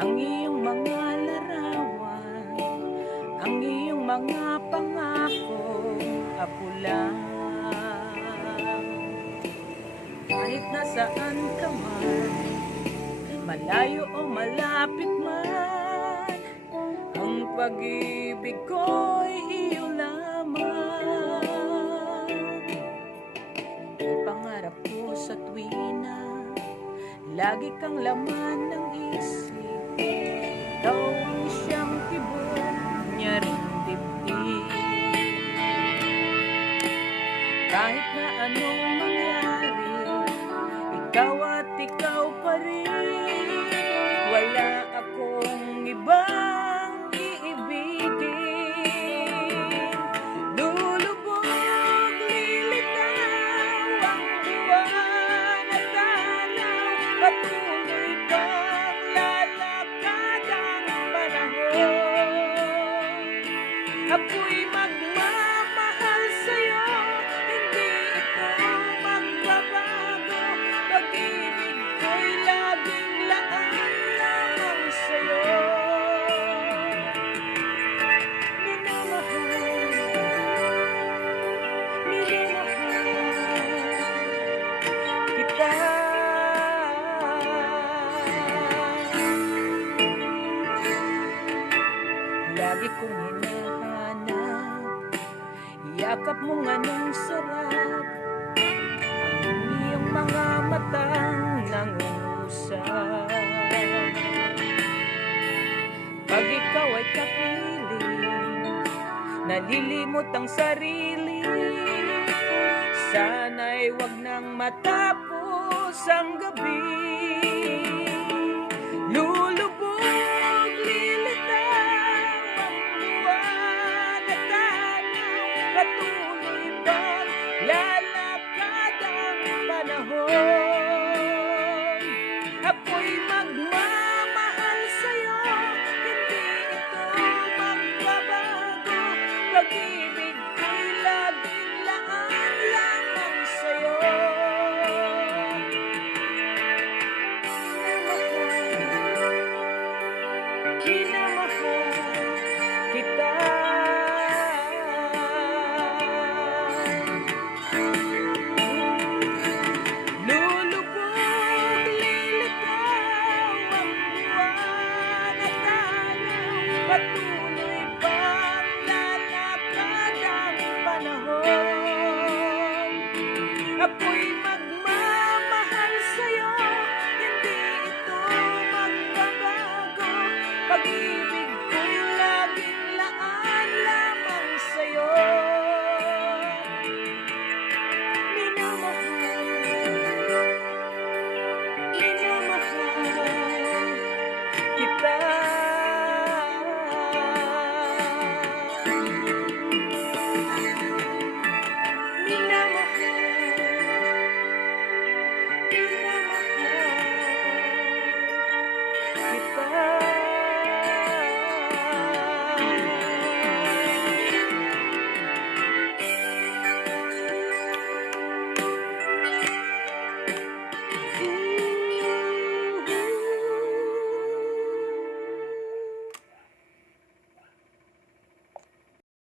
ang iyong mga larawan, ang iyong mga pangako, ako lang. Kahit nasaan ka man, malayo o malapit man, ang pag-ibig ko'y iyo lamang. Ang pangarap ko sa tuwina, lagi kang laman ng isip. Ikaw ang siyang tibok niya ring dibdib. Kahit na anong mangyari, ikaw at ikaw pa rin. Wala akong ibang iibigin. Lulubog, lilitaw ang buwan at araw, patuloy kang lalakad ang panahon. Ako'y magmamahal sa'yo, hindi ito magbabago. Pag-ibig ko'y laging laan lamang sa'yo. Minamahal, minamahal kita. Lagi kong hinahanap, yakap mong anong sarap, ang iyong mga matang nangungusap. Pag ikaw ay kapiling, nalilimot ang sarili, sana'y wag nang matapos ang gabi. Lulubog, lilitaw ang buwan at araw, patuloy bang lalakad ang panahon. Ako'y magmamahal sa'yo, hindi ito magbabago. Pag-ibig ko'y laging laan lamang sa'yo. Minamahal kita. Lulubog, lilitaw ang buwan at araw, patuloy pang lalakad ang panahon. Ako'y magmamahal sa'yo, hindi ito magbabago. Pag-ibig ko'y laging laan lamang sa'yo. Minamahal, minamahal kita.